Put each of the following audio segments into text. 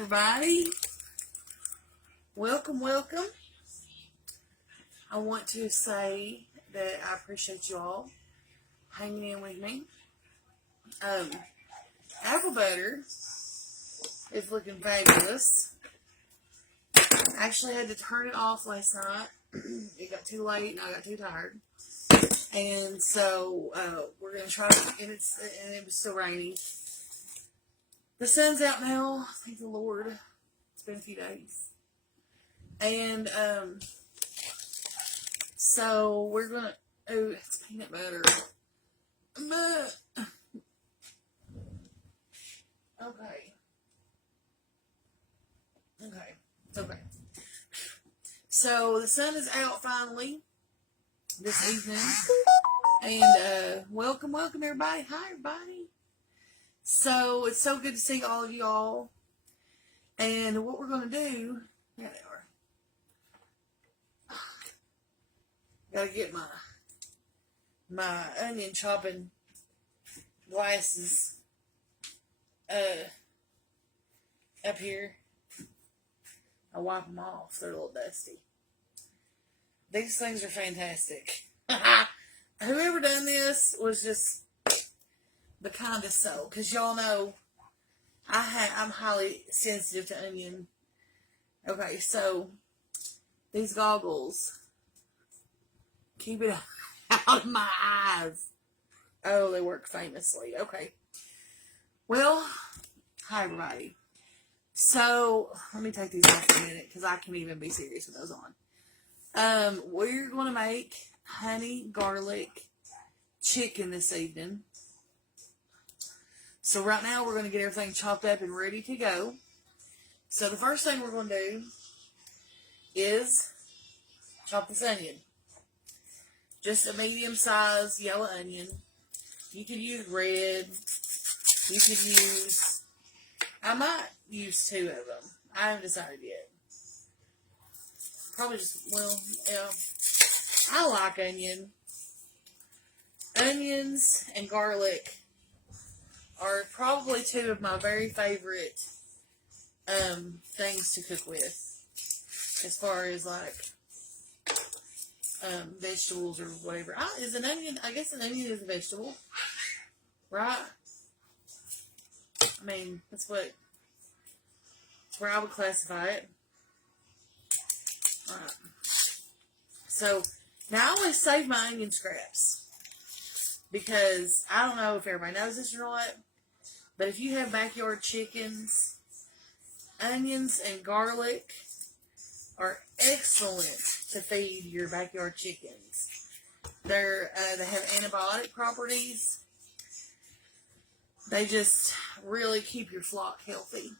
everybody. Welcome. I want to say that I appreciate you all hanging in with me. Apple butter is looking fabulous. I actually had to turn it off last night. It got too late and I got too tired. And so we're going to try to, and it was still rainy. The sun's out now, thank the Lord. It's been a few days. And so we're going to, oh, it's peanut butter. Okay. So the sun is out finally this evening. And welcome everybody. Hi everybody. So it's so good to see all of y'all. And what we're going to do, yeah, they are. Gotta get my onion chopping glasses up here. I wipe them off. They're a little dusty. These things are fantastic. Whoever done this was just the kindest soul. Because y'all know I'm highly sensitive to onion. Okay, so these goggles keep it out of my eyes. Oh, they work famously. Okay. Well, hi everybody. So, let me take these off for a minute because I can't even be serious with those on. We're going to make honey garlic chicken this evening. So right now we're going to get everything chopped up and ready to go. So the first thing we're going to do is chop this onion. Just a medium-sized yellow onion. You could use red. You could use, I might use 2 of them. I haven't decided yet. Probably just, well, yeah. I like onion. Onions and garlic are probably 2 of my very favorite things to cook with. As far as like vegetables or whatever. Is an onion, I guess an onion is a vegetable. Right? I mean, that's where I would classify it. Alright. So, now I always save my onion scraps. Because, I don't know if everybody knows this or not, but if you have backyard chickens, onions and garlic are excellent to feed your backyard chickens. They have antibiotic properties. They just really keep your flock healthy.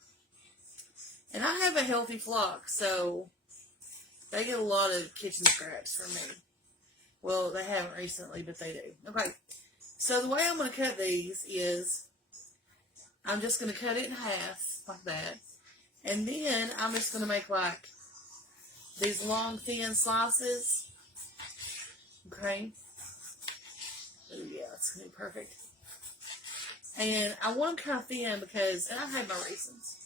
And I have a healthy flock, so they get a lot of kitchen scraps from me. Well, they haven't recently, but they do. Okay, so the way I'm going to cut these is I'm just going to cut it in half, like that. And then I'm just going to make like these long, thin slices. Okay. Oh, yeah, it's going to be perfect. And I want them kind of thin because, and I have my reasons.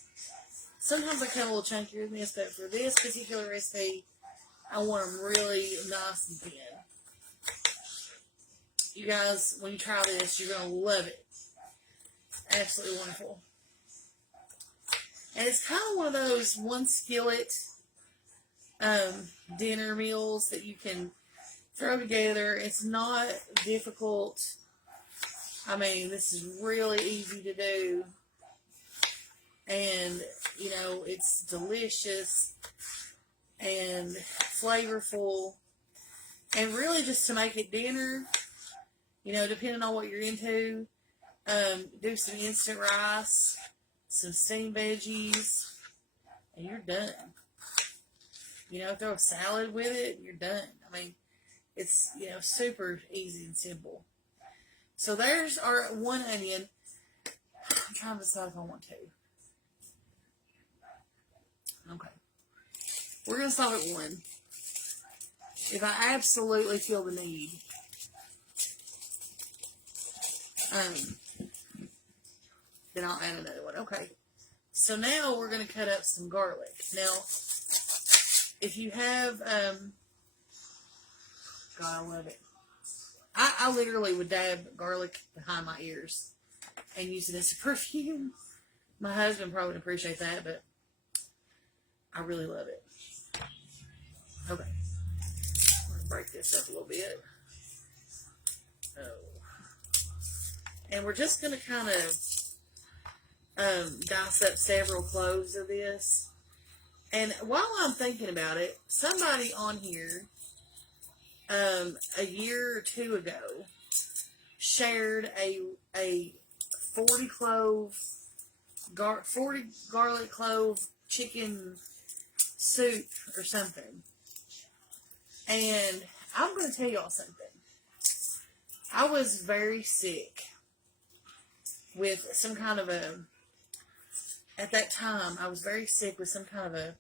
Sometimes I cut a little chunkier than this, but for this particular recipe, I want them really nice and thin. You guys, when you try this, you're going to love it. Absolutely wonderful. And it's kind of one of those one skillet dinner meals that you can throw together. It's not difficult. I mean, this is really easy to do. And, you know, it's delicious and flavorful. And really just to make it dinner, you know, depending on what you're into, do some instant rice, some steamed veggies, and you're done. You know, throw a salad with it, and you're done. I mean, it's, you know, super easy and simple. So there's our one onion. I'm trying to decide if I want to. Okay. We're going to stop at 1. If I absolutely feel the need. Then I'll add another one. Okay. So now we're going to cut up some garlic. Now, if you have, God, I love it. I literally would dab garlic behind my ears and use it as a perfume. My husband probably would appreciate that, but I really love it. Okay. I'm going to break this up a little bit. Oh. And we're just going to kind of dice up several cloves of this. And while I'm thinking about it, somebody on here a year or two ago shared a 40 garlic clove chicken soup or something. And I'm going to tell y'all something. I was very sick with some kind of at that time, I was very sick with some kind of a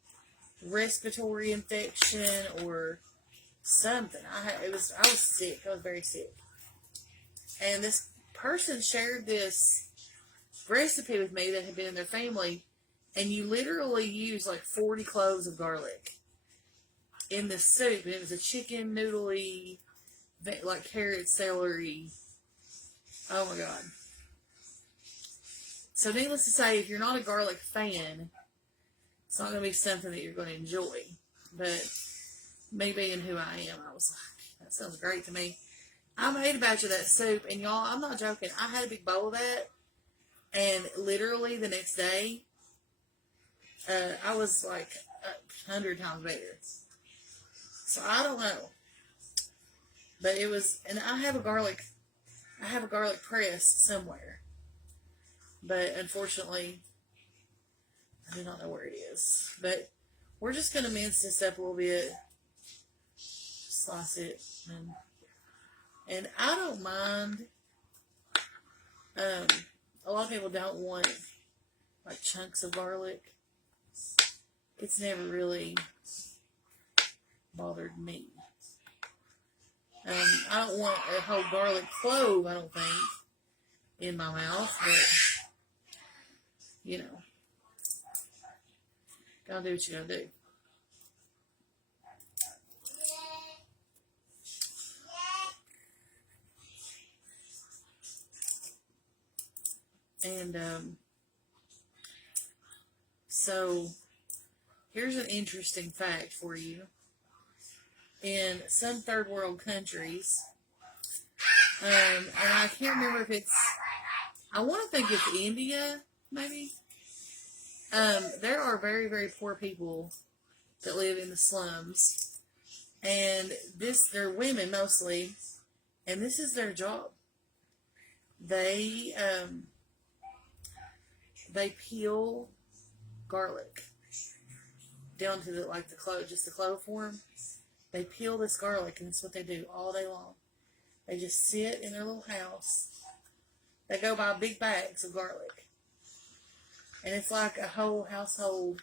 respiratory infection or something. I was sick. I was very sick. And this person shared this recipe with me that had been in their family, and you literally use like 40 cloves of garlic in this soup, and it was a chicken noodly, like carrot, celery. Oh my God. So needless to say, if you're not a garlic fan, it's not going to be something that you're going to enjoy. But me being who I am, I was like, that sounds great to me. I made a batch of that soup, and y'all, I'm not joking. I had a big bowl of that, and literally the next day, I was like 100 times better. So I don't know, but it was, and I have a garlic press somewhere, but unfortunately, I do not know where it is. But we're just gonna mince this up a little bit, slice it, and I don't mind. A lot of people don't want like chunks of garlic. It's never really bothered me. I don't want a whole garlic clove, I don't think, in my mouth, but you know, gotta do what you gotta do. And so here's an interesting fact for you. In some third world countries, and I can't remember if it's, I want to think it's India, maybe. There are very, very poor people that live in the slums, and they're women mostly, and this is their job. They peel garlic down to the clove, just the clove form. They peel this garlic, and that's what they do all day long. They just sit in their little house. They go buy big bags of garlic. And it's like a whole household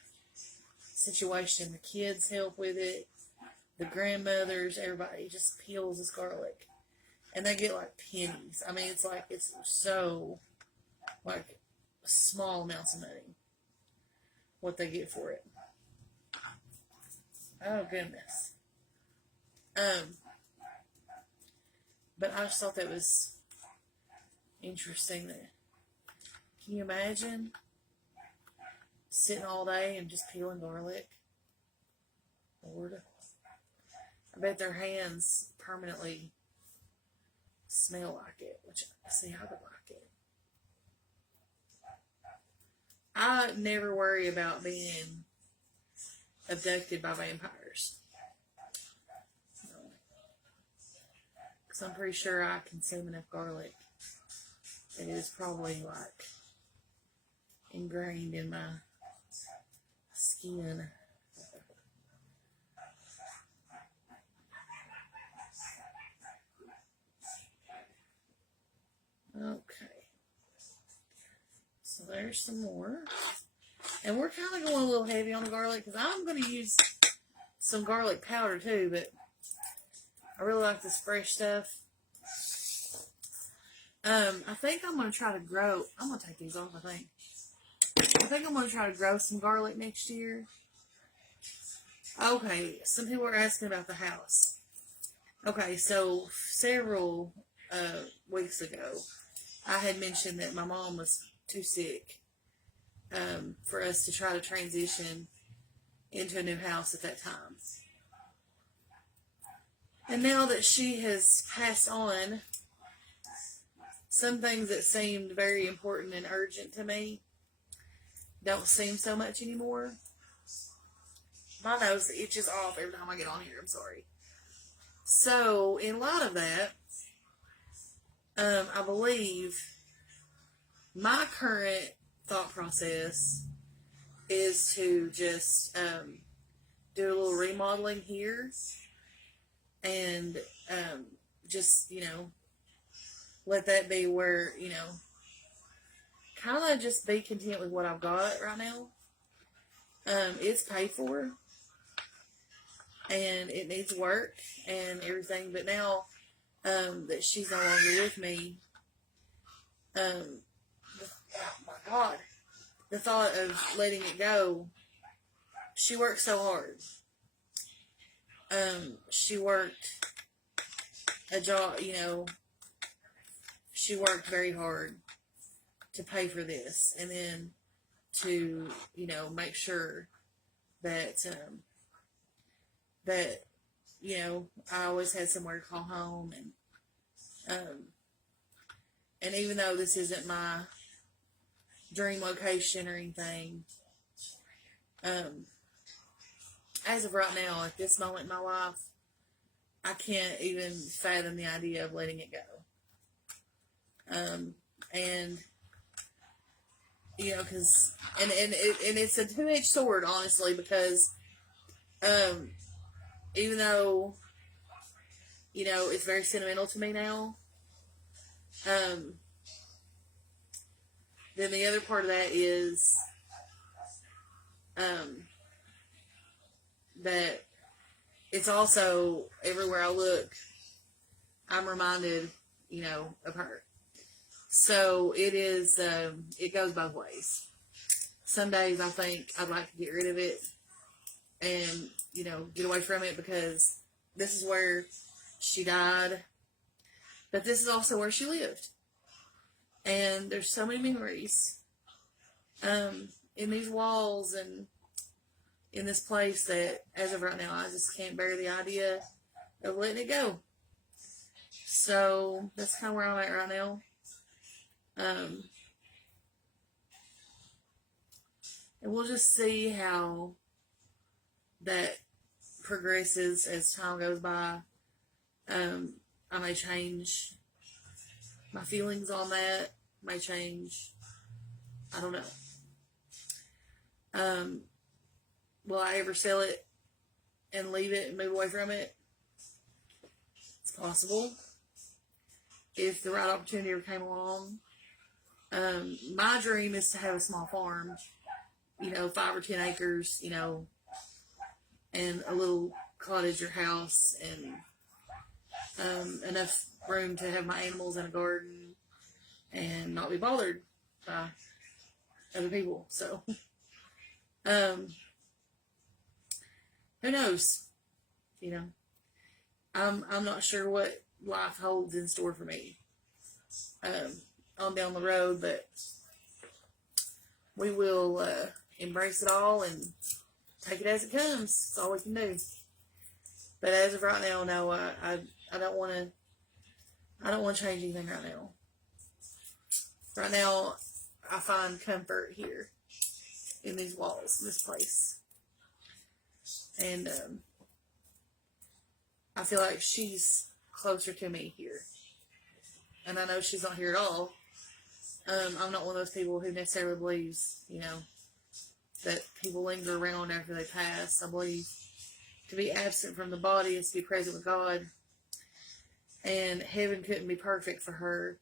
situation. The kids help with it. The grandmothers, everybody just peels this garlic. And they get like pennies. I mean, it's so, like, small amounts of money what they get for it. Oh, goodness. But I just thought that was interesting. Can you imagine sitting all day and just peeling garlic? Lord, I bet their hands permanently smell like it, which, see, I would like it. I never worry about being abducted by vampires. Because I'm pretty sure I consume enough garlic. It is probably like ingrained in my skin. Okay. So there's some more. And we're kind of going a little heavy on the garlic because I'm going to use some garlic powder too, but I really like this fresh stuff. I think I'm going to try to grow. I'm going to take these off, I think. think I'm going to try to grow some garlic next year. Okay, some people are asking about the house. Okay, so several weeks ago, I had mentioned that my mom was too sick for us to try to transition into a new house at that time. And now that she has passed on, some things that seemed very important and urgent to me don't seem so much anymore. My nose itches off every time I get on here. I'm sorry. So, in light of that, I believe my current thought process is to just do a little remodeling here and just, let that be where, kind of just be content with what I've got right now. It's paid for and it needs work and everything, but now that she's no longer with me, oh my God, the thought of letting it go, she worked so hard. She worked a job, she worked very hard to pay for this and then to, make sure that, I always had somewhere to call home and even though this isn't my dream location or anything, as of right now, at this moment in my life, I can't even fathom the idea of letting it go. And because and it's a two-edged sword, honestly, because even though it's very sentimental to me now, then the other part of that is that it's also everywhere I look, I'm reminded, of her. So it is, it goes both ways. Some days I think I'd like to get rid of it and, get away from it because this is where she died. But this is also where she lived. And there's so many memories in these walls and in this place that as of right now, I just can't bear the idea of letting it go. So that's kind of where I'm at right now. And we'll just see how that progresses as time goes by. I may change my feelings on that. May change. I don't know. Will I ever sell it and leave it and move away from it? It's possible. If the right opportunity ever came along. My dream is to have a small farm, 5 or 10 acres, and a little cottage or house and enough room to have my animals in a garden and not be bothered by other people. So, who knows? I'm not sure what life holds in store for me on down the road, but we will embrace it all and take it as it comes. That's all we can do. But as of right now, no, I don't want to. I don't want to change anything right now. Right now, I find comfort here in these walls, in this place, and I feel like she's closer to me here. And I know she's not here at all. I'm not one of those people who necessarily believes, that people linger around after they pass. I believe to be absent from the body is to be present with God. And heaven couldn't be perfect for her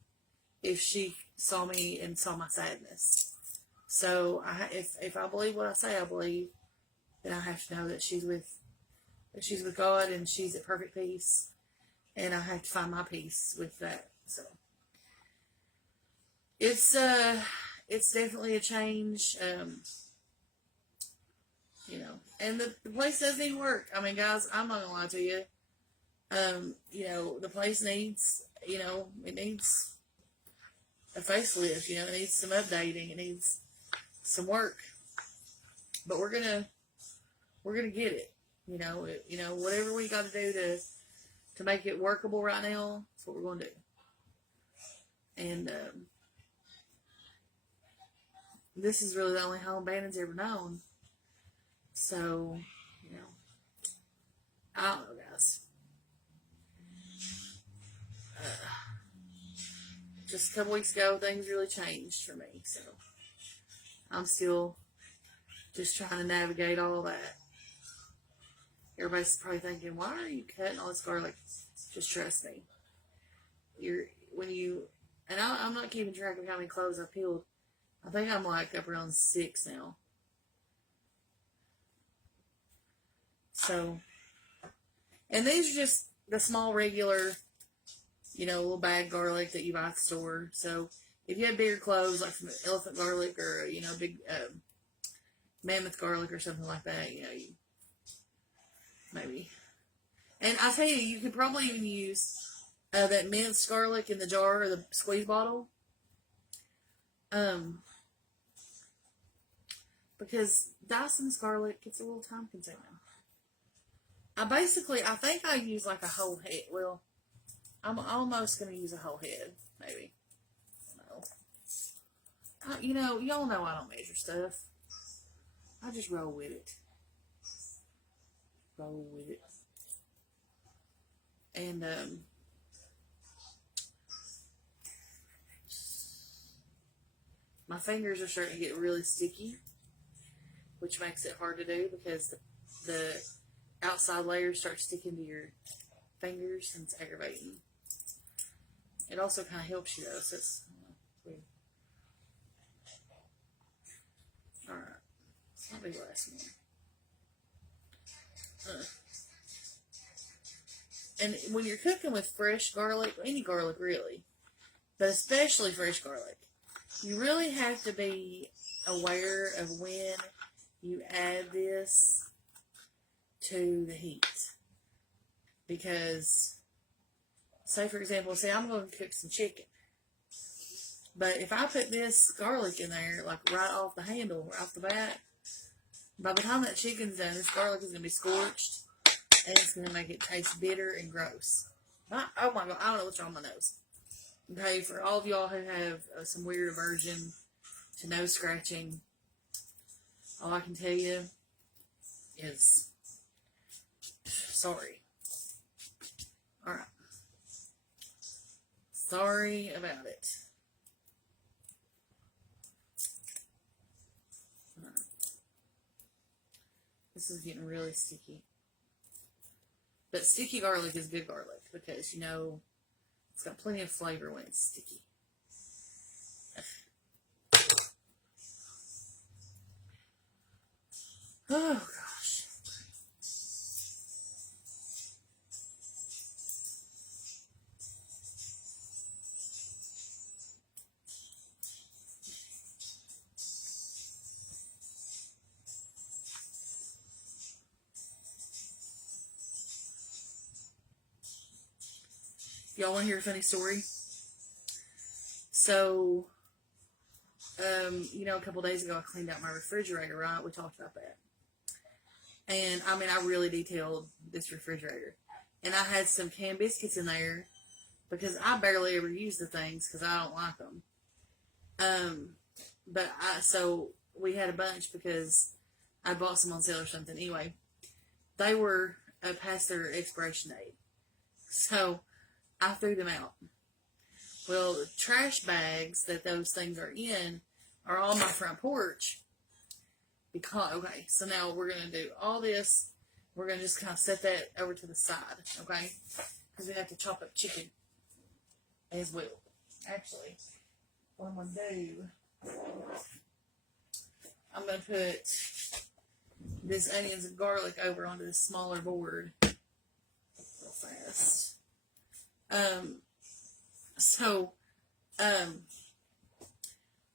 if she saw me and saw my sadness. So if I believe what I say I believe, then I have to know that she's with God and she's at perfect peace. And I have to find my peace with that. So it's definitely a change. And the place does need work. I mean, guys, I'm not gonna lie to you. The place needs, it needs a facelift. It needs some updating. It needs some work. But we're gonna get it. Whatever we got to do to make it workable right now, that's what we're going to do. And this is really the only home Bannon's ever known. So, I don't know, guys. Just a couple weeks ago, things really changed for me. So, I'm still just trying to navigate all that. Everybody's probably thinking, why are you cutting all this garlic? Just trust me. I'm not keeping track of how many cloves I've peeled. I think I'm like up around 6 now. So, and these are just the small regular, little bag garlic that you buy at the store. So, if you have bigger cloves, like from elephant garlic or, big mammoth garlic or something like that, you maybe. And I tell you could probably even use that minced garlic in the jar or the squeeze bottle. Because dicing garlic gets a little time consuming. I think I use like a whole head. Well, I'm almost going to use a whole head, maybe. No. Y'all know I don't measure stuff. I just roll with it. And, my fingers are starting to get really sticky, which makes it hard to do because the outside layers start sticking to your fingers and it's aggravating. It also kind of helps you though, so it's weird. Alright, this might be the last one. And when you're cooking with fresh garlic, any garlic really, but especially fresh garlic, you really have to be aware of when you add this to the heat. Because, say for example, I'm going to cook some chicken. But if I put this garlic in there, like right off the handle, right off the bat, by the time that chicken's done, this garlic is going to be scorched, and it's going to make it taste bitter and gross. Oh my God, I don't know what's wrong with my nose. Okay, for all of y'all who have some weird aversion to nose scratching, all I can tell you is sorry. Alright. Sorry about it. This is getting really sticky. But sticky garlic is good garlic because, it's got plenty of flavor when it's sticky. Oh, gosh. Y'all want to hear a funny story? So, a couple days ago I cleaned out my refrigerator, right? We talked about that. And, I really detailed this refrigerator. And I had some canned biscuits in there because I barely ever use the things because I don't like them. So we had a bunch because I bought some on sale or something. Anyway, they were past their expiration date. So I threw them out. Well, the trash bags that those things are in are on my front porch. So now we're going to do all this. We're going to just kind of set that over to the side, okay? Because we have to chop up chicken as well. Actually, what I'm going to do, I'm going to put this onions and garlic over onto this smaller board real fast.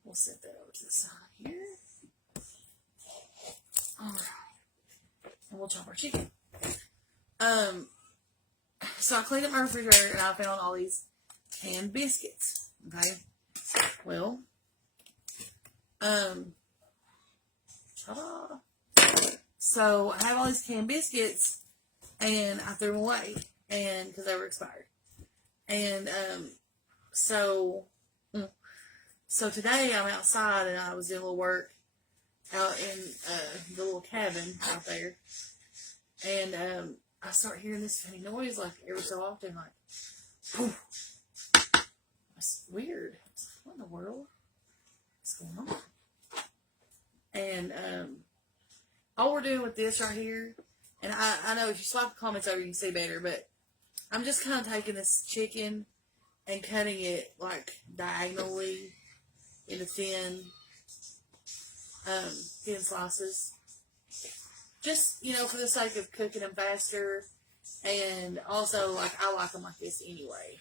We'll we'll set that over to the side here. All right. And we'll chop our chicken. So I cleaned up my refrigerator and I found all these canned biscuits. Okay. Well, ta-da. So I have all these canned biscuits and I threw them away and because they were expired. And so today I'm outside and I was doing a little work out in the little cabin out there. And I start hearing this funny noise like every so often, like poof. It's weird. What in the world is going on? And all we're doing with this right here, and I know if you slide the comments over you can see better, but I'm just kind of taking this chicken and cutting it like diagonally into thin slices. Just, for the sake of cooking them faster. And also, like, I like them like this anyway.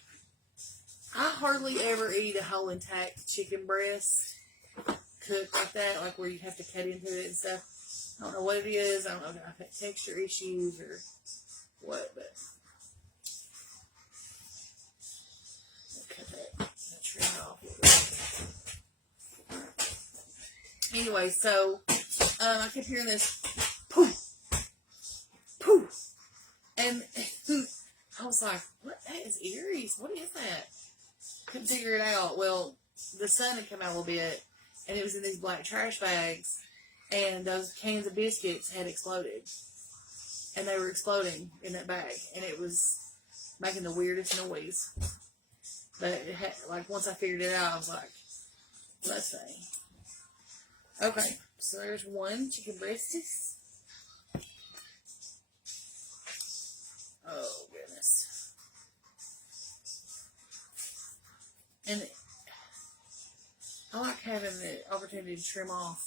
I hardly ever eat a whole intact chicken breast cooked like that, like where you have to cut into it and stuff. I don't know what it is. I don't know if I've had texture issues or what, but I'll cut that trim off. Anyway, so I kept hearing this poof, poof, and I was like, "What? That is eerie. What is that?" Couldn't figure it out. Well, the sun had come out a little bit, and it was in these black trash bags, and those cans of biscuits had exploded, and they were exploding in that bag, and it was making the weirdest noise. But it had, like, once I figured it out, I was like, "Let's see." Okay, so there's one chicken breasties. Oh, goodness. And I like having the opportunity to trim off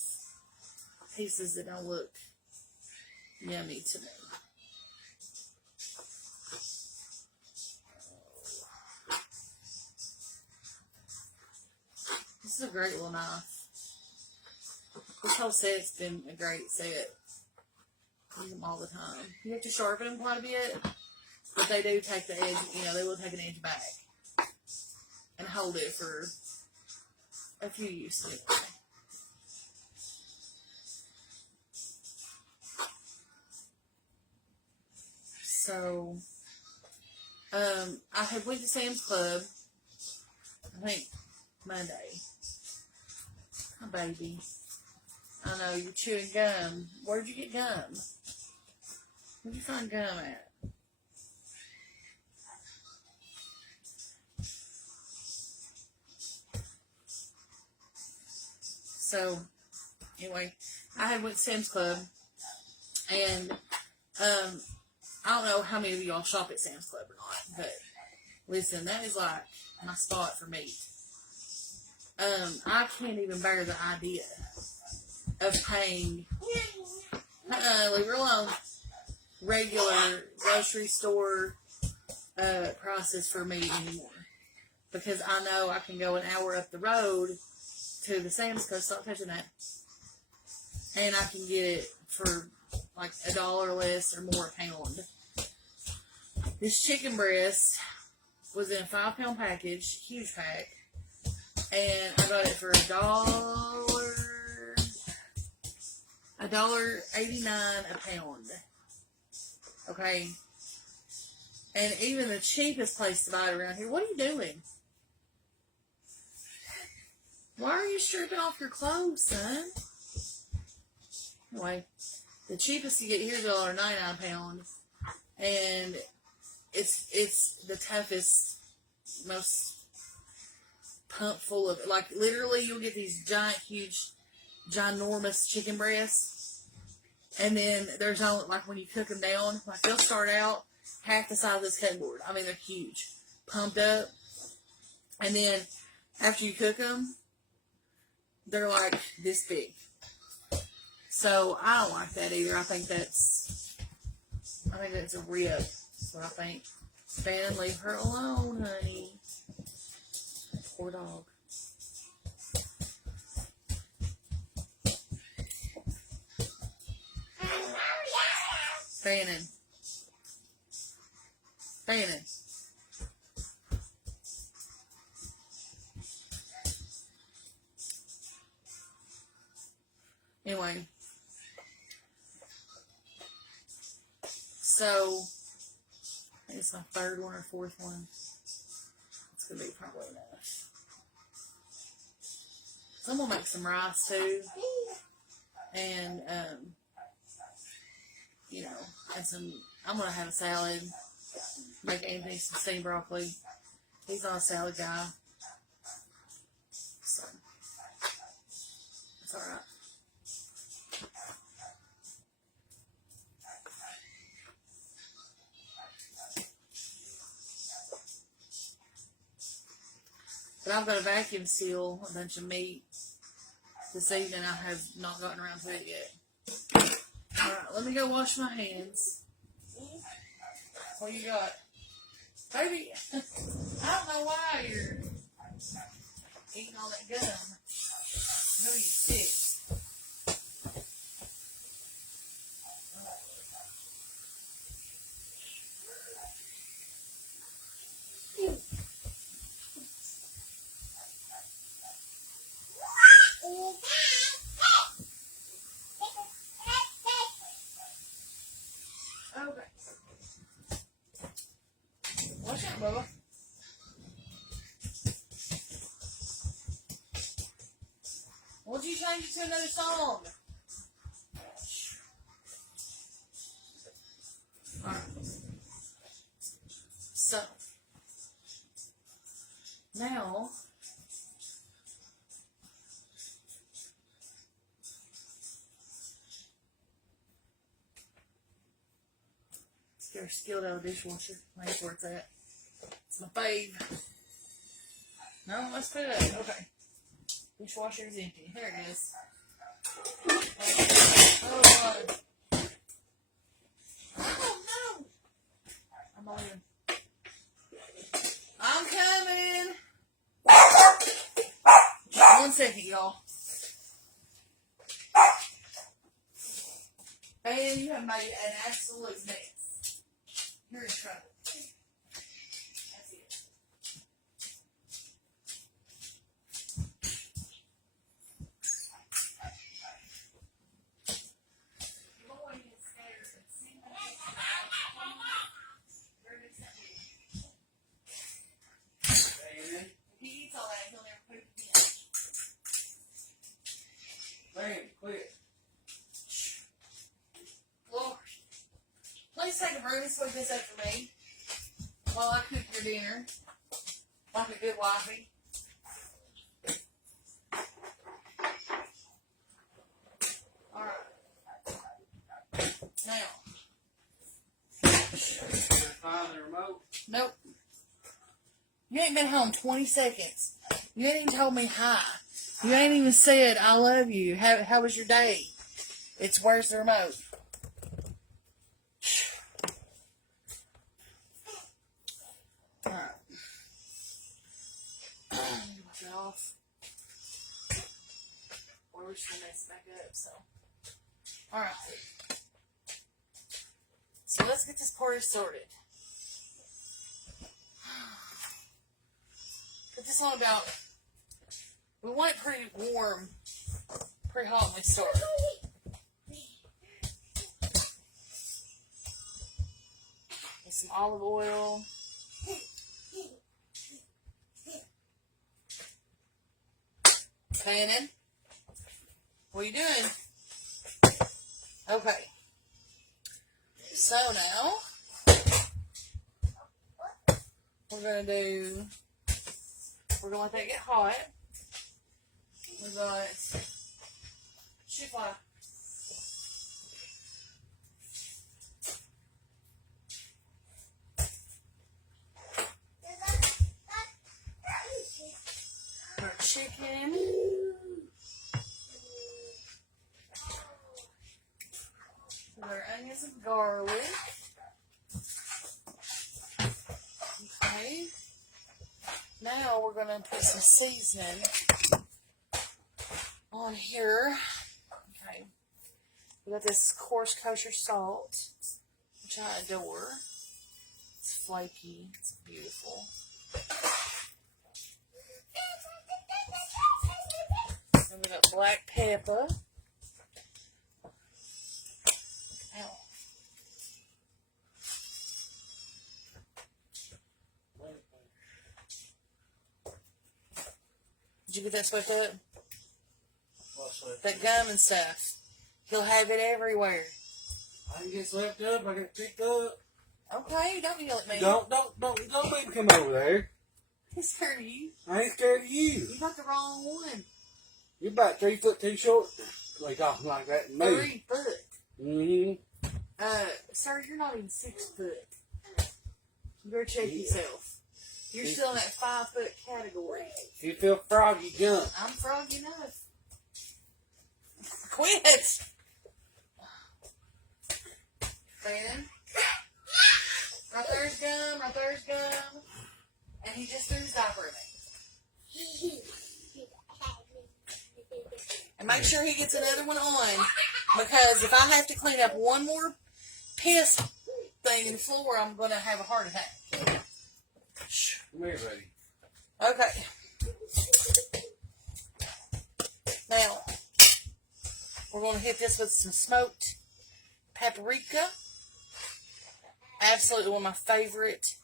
pieces that don't look yummy to me. This is a great little knife. This whole set's been a great set. I use them all the time. You have to sharpen them quite a bit, but they do take the edge, they will take an edge back and hold it for a few uses. So, I had went to Sam's Club, I think Monday. My baby. I know, you're chewing gum. Where'd you get gum? Where'd you find gum at? So, anyway, I had went to Sam's Club, and I don't know how many of y'all shop at Sam's Club or not, but listen, that is like my spot for meat. I can't even bear the idea of paying, leave her alone, regular grocery store prices for meat anymore. Because I know I can go an hour up the road to the Sam's Club, stop touching that, and I can get it for like $1 less or more a pound. This chicken breast was in a 5-pound package, huge pack, and I got it for $1.89 a pound. Okay, and even the cheapest place to buy it around here. What are you doing? Why are you stripping off your clothes, son? Anyway, the cheapest you get here is $1.99 a pound, and it's the toughest, most pump full of, like, literally you'll get these giant, huge, ginormous chicken breasts, and then there's only, like, when you cook them down, like, they'll start out half the size of this cutting board. I mean, they're huge, pumped up, and then after you cook them, they're like this big. So I don't like that either. I think that's a rib. That's what I think. Ben, leave her alone, honey. Poor dog. Fanning. Fanning. Anyway. So, I think it's my third one or fourth one. It's going to be probably enough. So I'm going to make some rice too. And, you know, and some, I'm going to have a salad. Make Anthony some steamed broccoli. He's not a salad guy. So, it's alright. But I'm going to vacuum seal a bunch of meat this evening. I have not gotten around to it yet. Alright, let me go wash my hands. What you got? Baby, I don't know why you're eating all that gum. I know you're sick. Okay. Watch out, Bubba. What'd you change it to another song? Alright. So, now, let's get our skilled out dishwasher. That's where it's at. It's my fave. No, let's put it up. Okay. Dishwasher is empty. There it is. Oh, God. Oh, no. I'm on in. I'm coming. 1 second, y'all. And you have made an absolute mess. You're in trouble. That's it. Boy is scared. If he eats all that, he'll never put it again. Man, quit. Lord, please take a broom and sweep this up for me while I cook your dinner like a good wifey. Alright. Now. Find the remote. Nope. You ain't been home 20 seconds. You ain't even told me hi. You ain't even said I love you. How was your day? It's where's the remote? Alright. Wash it off. Or we're just gonna mess it back up, so. Alright. So let's get this party started. Put this on about, we want it pretty warm, pretty hot when we start. Get some olive oil. Fanning, what are you doing? Okay. So now, we're going to let that get hot. We got chick-fil-A. Our chicken. With our onions and garlic. Okay. Now we're going to put some seasoning on here. Okay. We got this coarse kosher salt. which I adore. It's flaky. It's beautiful. And we got black pepper. Ow. Did you get that swept up? What's swept That up? gum and stuff. He'll have it everywhere. I can get swept up. I get picked up. Okay, don't yell at me. Don't make me come over there. He's scared of you. I ain't scared of you. You got the wrong one. You're about 3 foot too short. Like talking like that to me. 3 foot. Mm-hmm. Sir, you're not even 6 foot. You better check yourself. You're still in that 5 foot category. You feel froggy gump. I'm froggy enough. Quit! Fan. Right there's gum, right there's gum. And he just threw his diaper in it. And make sure he gets another one on, because if I have to clean up one more piss thing in the floor, I'm going to have a heart attack. Come here, buddy. Okay. Now, we're going to hit this with some smoked paprika. Absolutely one of my favorite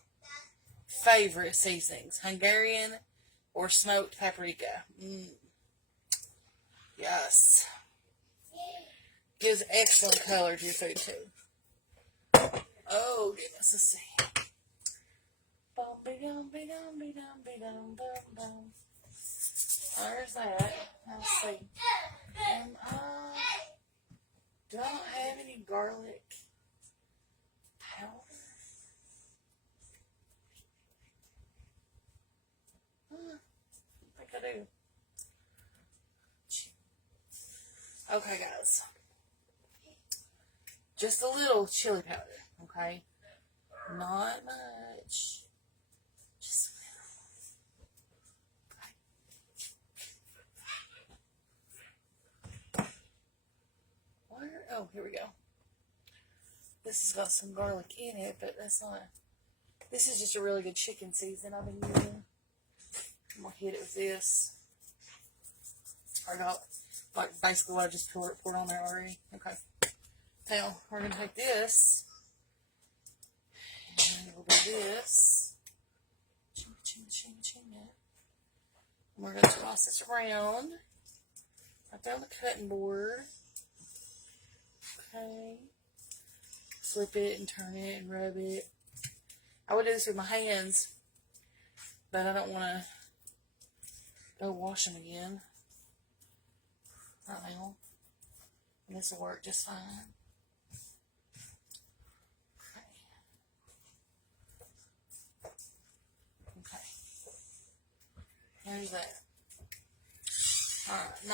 seasonings. Hungarian or smoked paprika. Yes. Gives excellent color to your food too. Oh goodness, let's see. There's that. Let's see. Do I not have any garlic powder? I think I do. Okay, guys. Just a little chili powder, okay? Not much. Just a little. Okay. Where? Oh, here we go. This has got some garlic in it, but that's not. This is just a really good chicken season I've been using. I'm going to hit it with this. I got, like, basically what I just poured on there already. Okay. Now, we're going to take this. And we'll do this. Ching, ching, ching, ching it. And we're going to toss this around. Right there on the cutting board. Okay. Flip it and turn it and rub it. I would do this with my hands, but I don't want to go wash them again right now. And this will work just fine. Okay. There's that. Alright,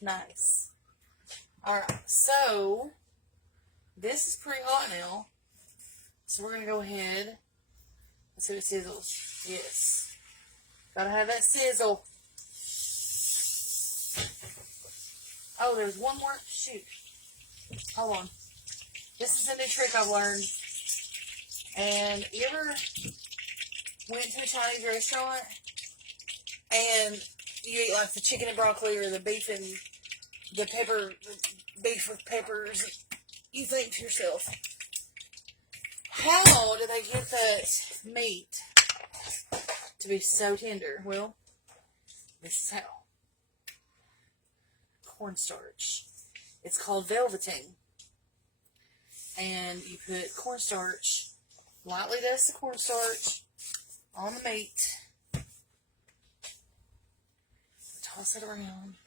nice. Alright, so this is pretty hot now. So we're going to go ahead. Let's see if it sizzles. Yes. Gotta have that sizzle. Oh, there's one more. Shoot. Hold on. This is a new trick I've learned. And you ever went to a Chinese restaurant and you eat like the chicken and broccoli or the beef and the beef with peppers? You think to yourself, how do they get that meat to be so tender? Well, this is how. Cornstarch. It's called velveting. And you put cornstarch, lightly dust the cornstarch on the meat. Toss it around.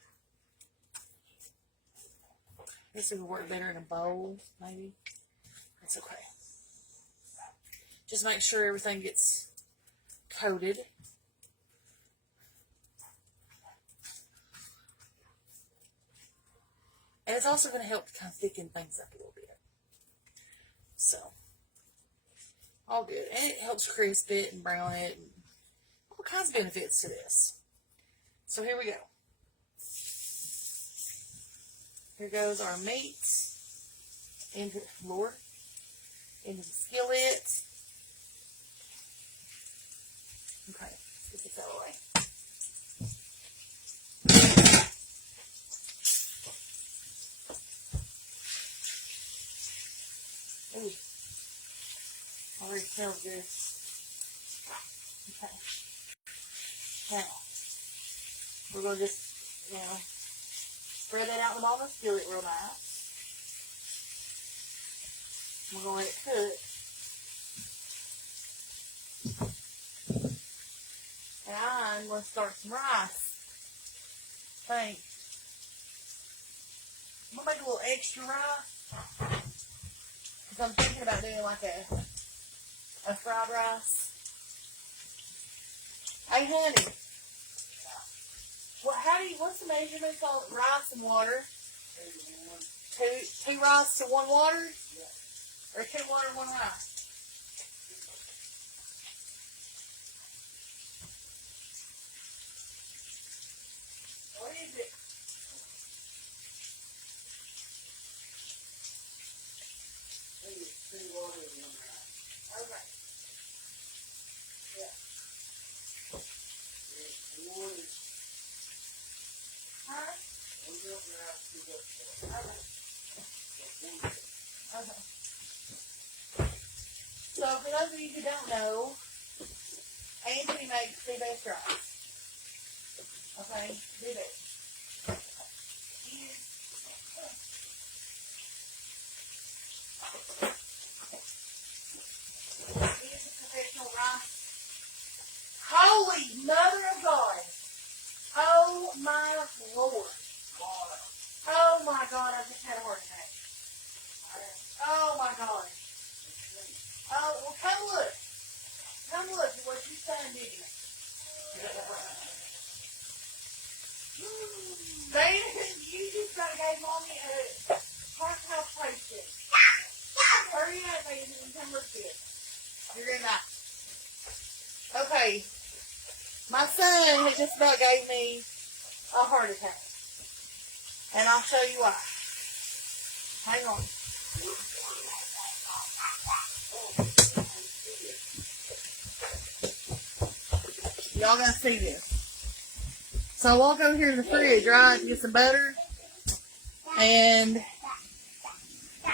This would work better in a bowl, maybe. That's okay. Just make sure everything gets coated. And it's also going to help to kind of thicken things up a little bit. So, all good. And it helps crisp it and brown it. And all kinds of benefits to this. So here we go. Here goes our meat. Into, Lord. into the skillet. Okay, let's get this out of the way. Ooh, already smells good. Okay. Now, we're going to just, spread that out in the bottom of the skillet real nice. We're going to let it cook. And I'm going to start some rice. I think. I'm going to make a little extra rice. Because I'm thinking about doing like a fried rice. Hey, honey. What's the measurement on rice and water? Two rice to one water? Or 2 water, 1 rice? What is it? Okay. Yeah. Huh? Okay. So, for those of you who don't know, Anthony makes the best rice. Okay? Do this. He is a professional rice. Holy Mother of God! Oh my Lord! Oh my God! I just had a heart attack. Oh my God! Oh, well, come look. Come look at what your son did. You just gave Mommy a heart palpitation. Hurry up, baby, and come look at it. You're gonna die. Okay. My son had just about gave me a heart attack. And I'll show you why. Hang on. Y'all gonna see this. So I walk over here to the fridge, right, to get some butter. And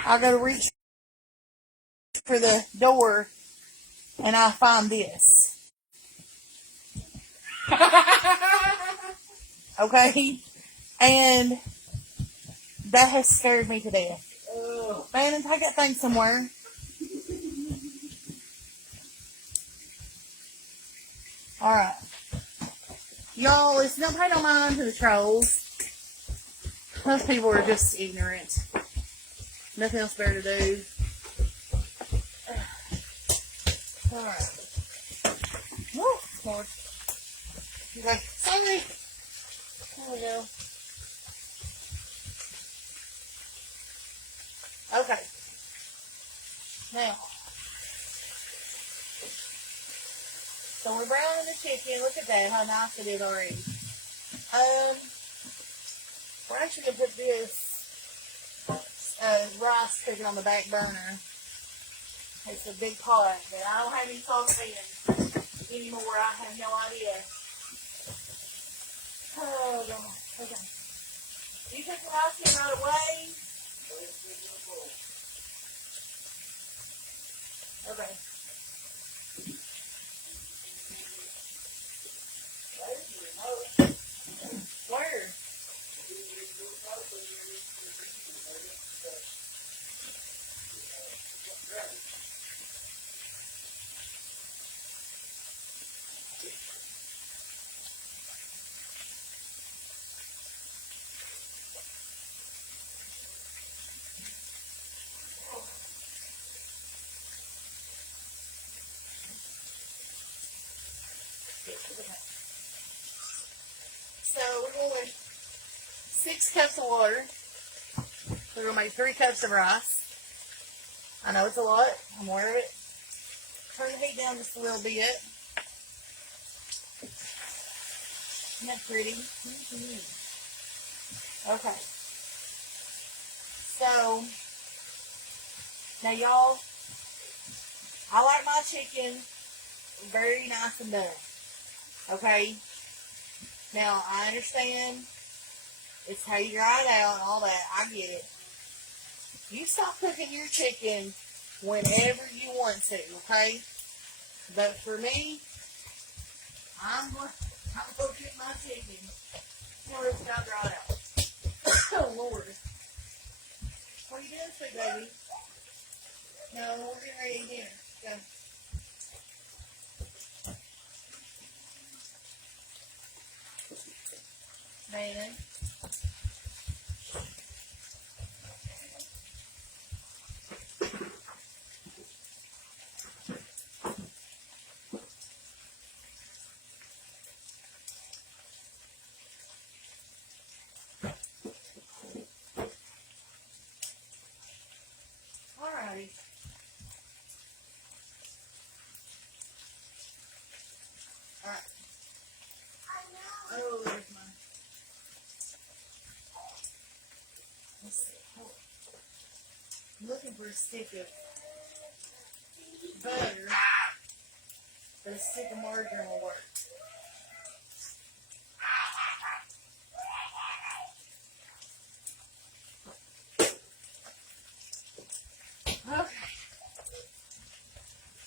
I go to reach for the door, and I find this. Okay? And that has scared me to death. Man, take that thing somewhere. Alright. Y'all, listen, don't pay no mind to the trolls. Most people are just ignorant. Nothing else better to do. Alright. Woo, Lord. Okay, sorry. There we go. Okay. Now. So we're browning the chicken. Look at that, how nice it is already. We're actually going to put this rice cooking on the back burner. It's a big pot, but I don't have any saucepan anymore. I have no idea. Oh, God. Okay. You put the rice in right away. Okay. Where? So we're going with 6 cups of water. We're going to make 3 cups of rice. I know it's a lot. I'm aware of it. Turn the heat down just a little bit. Isn't that pretty? Okay. So, now y'all, I like my chicken very nice and done. Okay? Now, I understand it's how you dry it out and all that. I get it. You stop cooking your chicken whenever you want to, okay? But for me, I'm going to cook my chicken till it's got dried out. Oh, Lord. What are you doing, sweet baby? No, we're getting ready to eat dinner. Go. Man. Alrighty. Alright. Oh, there's mine. Let's see. I'm looking for a stick of butter, but a stick of margarine will work. Okay.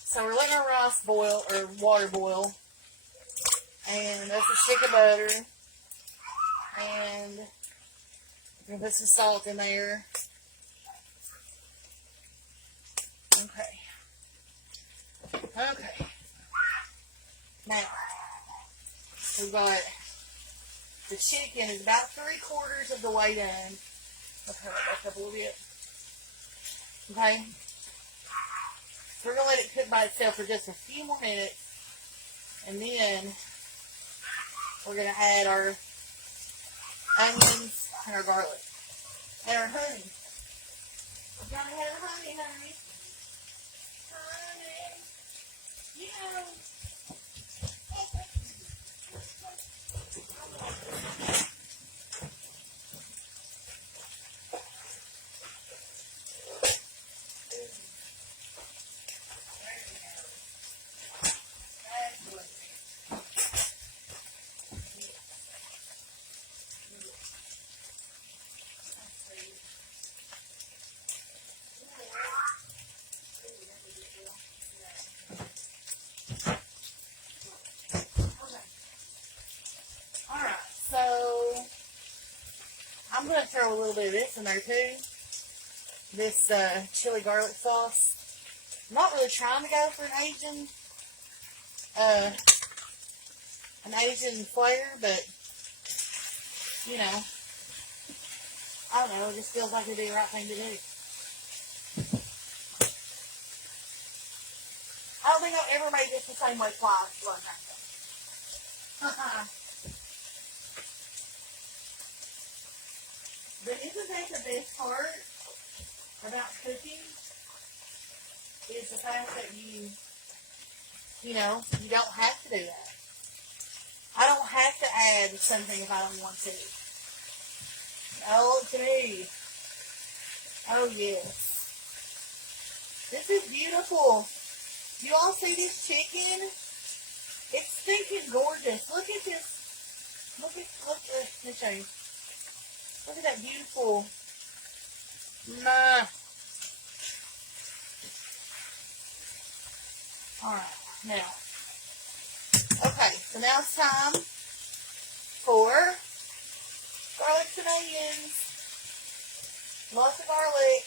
So we're letting our rice boil, or water boil. And that's a stick of butter. And we're going to put some salt in there. Okay. Okay. Now, we've got the chicken is about 3/4 of the way done. I'll turn it back up a little bit. Okay. We're going to let it cook by itself for just a few more minutes. And then we're going to add our onions and our garlic. And our honey. We're going to have honey, honey. Honey. Yeah. Alright, so I'm going to throw a little bit of this in there too. This chili garlic sauce. I'm not really trying to go for an Asian flavor, but you know, I don't know, it just feels like it'd be the right thing to do. I don't think I've ever made this the same way twice. But isn't that the best part about cooking? Is the fact that you don't have to do that. I don't have to add something if I don't want to. Oh, to me. Oh, yes. This is beautiful. You all see this chicken? It's stinking gorgeous. Look at this. Let me show you. Look at that beautiful. Nah. Alright, now. Okay, so now it's time for garlic and onions. Lots of garlic.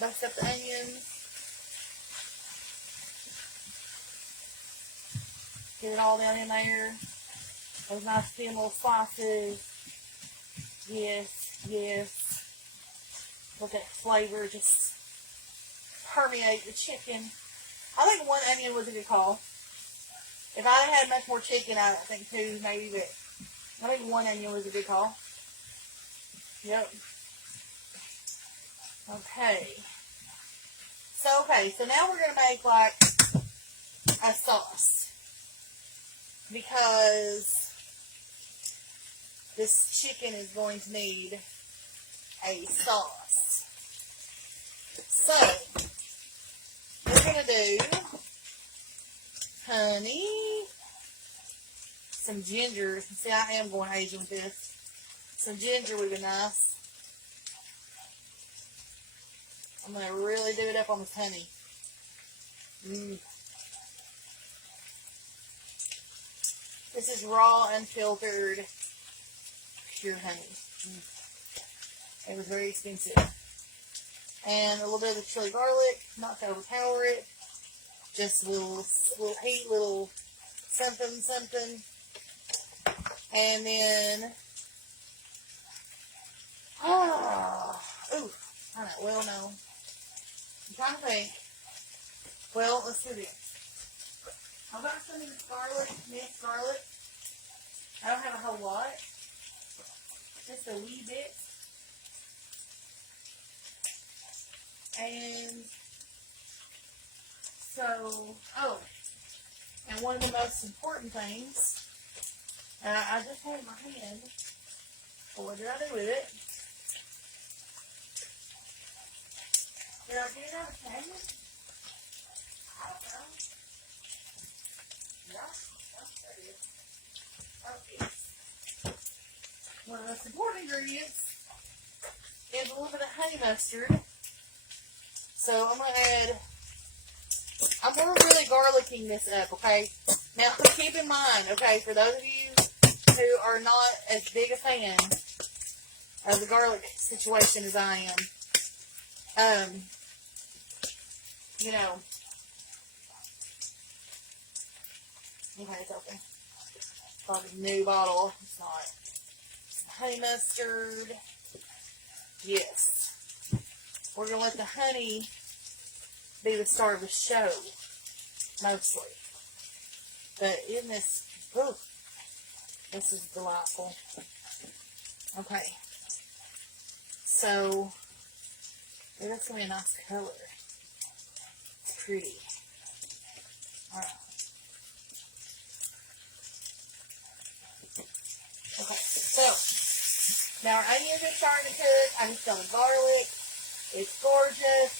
Bust up the onions. Get it all down in there. Those nice thin little slices. Yes, yes. Let that flavor just permeate the chicken. I think one onion was a good call. If I had much more chicken, I think two maybe, but I think one onion was a good call. Yep. Okay. So now we're going to make like a sauce. Because this chicken is going to need a sauce. So, we're going to do honey, some ginger. See, I am going Asian with this. Some ginger would be nice. I'm going to really do it up on this honey. This is raw, unfiltered, pure honey. It was very expensive. And a little bit of the chili garlic, not to overpower it. Just a little heat, little something. And then, I don't well, no. I'm trying to think. Well, let's do this. I've got some of this garlic, minced garlic. I don't have a whole lot. Just a wee bit. And so, and one of the most important things, I just had in my hand, well, what did I do with it? Did I get it out of the cabinet? I don't know. Yeah, there it is. Okay. One of the most important ingredients is a little bit of honey mustard. So I'm going to add, I'm really garlicking this up, okay? Now, keep in mind, okay, for those of you who are not as big a fan of the garlic situation as I am, you know, okay, it's open. Probably a new bottle. It's not. Some honey mustard. Yes. We're going to let the honey be the star of the show, mostly. But in this, this is delightful. Okay. So, that's going to be a nice color. It's pretty. Alright. Okay, so, now our onions are starting to cook. I'm just going to garlic. It's gorgeous.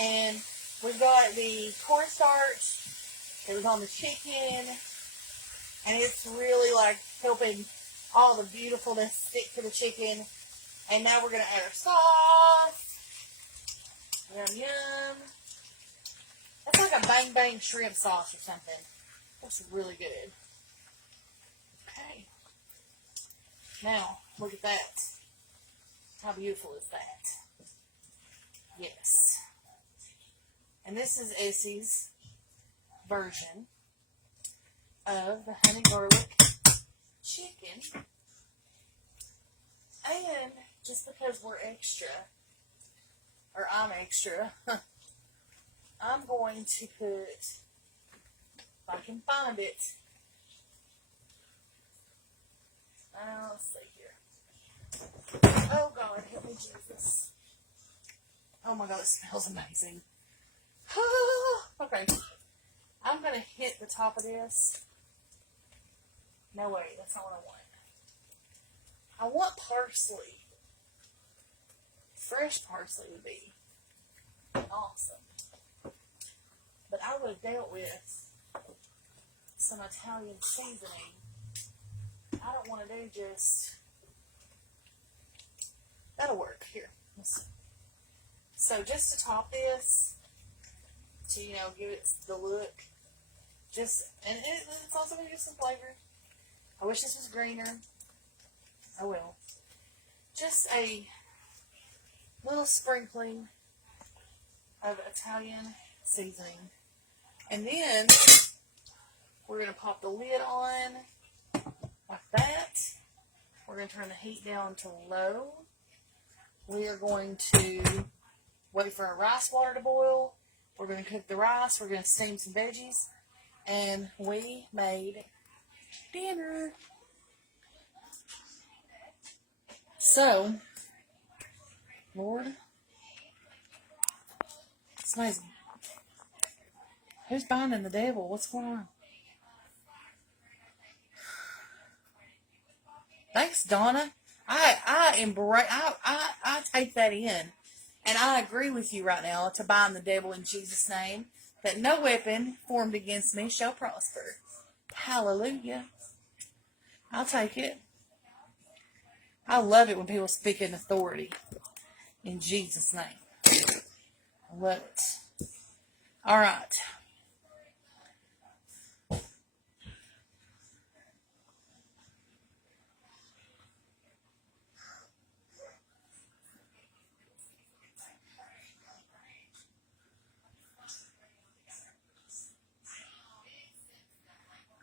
And we've got the cornstarch that was on the chicken. And it's really like helping all the beautifulness stick to the chicken. And now we're going to add our sauce. Yum, yum. That's like a bang bang shrimp sauce or something. That's really good. Okay. Now, look at that. How beautiful is that? Yes. And this is Essie's version of the honey garlic chicken. And just because we're extra, or I'm extra, I'm going to put, if I can find it, let's see here. Oh God, help me Jesus. Oh my God, it smells amazing. Okay. I'm going to hit the top of this. No, wait, that's not what I want. I want parsley. Fresh parsley would be awesome. But I would have dealt with some Italian seasoning. I don't want to do just... That'll work. Here. Let's see. So just to top this, to, you know, give it the look, just, and it's also going to give some flavor. I wish this was greener. Oh well. Just a little sprinkling of Italian seasoning. And then we're going to pop the lid on like that. We're going to turn the heat down to low. We are going to wait for our rice water to boil. We're going to cook the rice. We're going to steam some veggies. And we made dinner. So, Lord, it's amazing. Who's binding the devil? What's going on? Thanks, Donna. I embrace. I take that in, And I agree with you right now to bind the devil in Jesus' name, that no weapon formed against me shall prosper. Hallelujah. I'll take it. I love it when people speak in authority in Jesus' name. I love it. All right.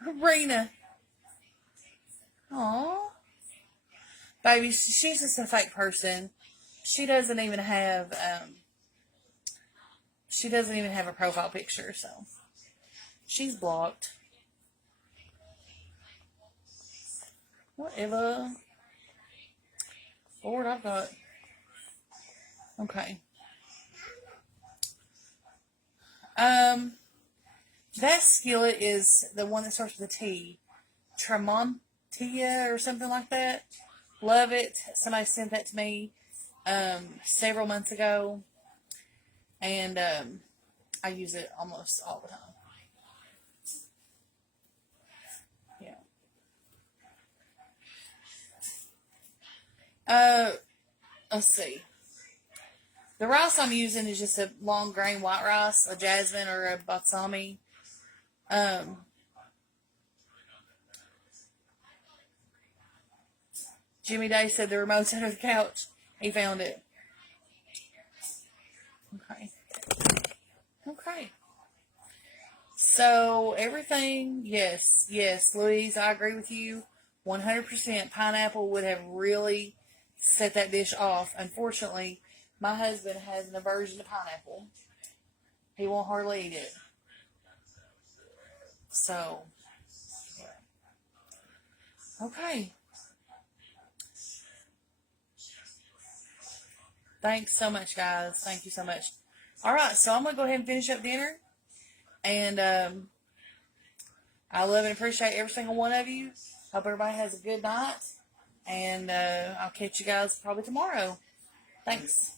Karina. Aw. Baby, she's just a fake person. She doesn't even have a profile picture, so she's blocked. Whatever. Lord, I've got. Okay. That skillet is the one that starts with a T. Tremontia or something like that. Love it. Somebody sent that to me several months ago. And I use it almost all the time. Yeah. Let's see. The rice I'm using is just a long grain white rice, a jasmine or a balsami. Jimmy Day said the remote's under the couch. He found it. Okay. Okay. So, everything, yes, Louise, I agree with you 100%. Pineapple would have really set that dish off. Unfortunately, my husband has an aversion to pineapple. He won't hardly eat it. So, okay. Thanks so much, guys. Thank you so much. All right, so I'm going to go ahead and finish up dinner. And I love and appreciate every single one of you. Hope everybody has a good night. And I'll catch you guys probably tomorrow. Thanks.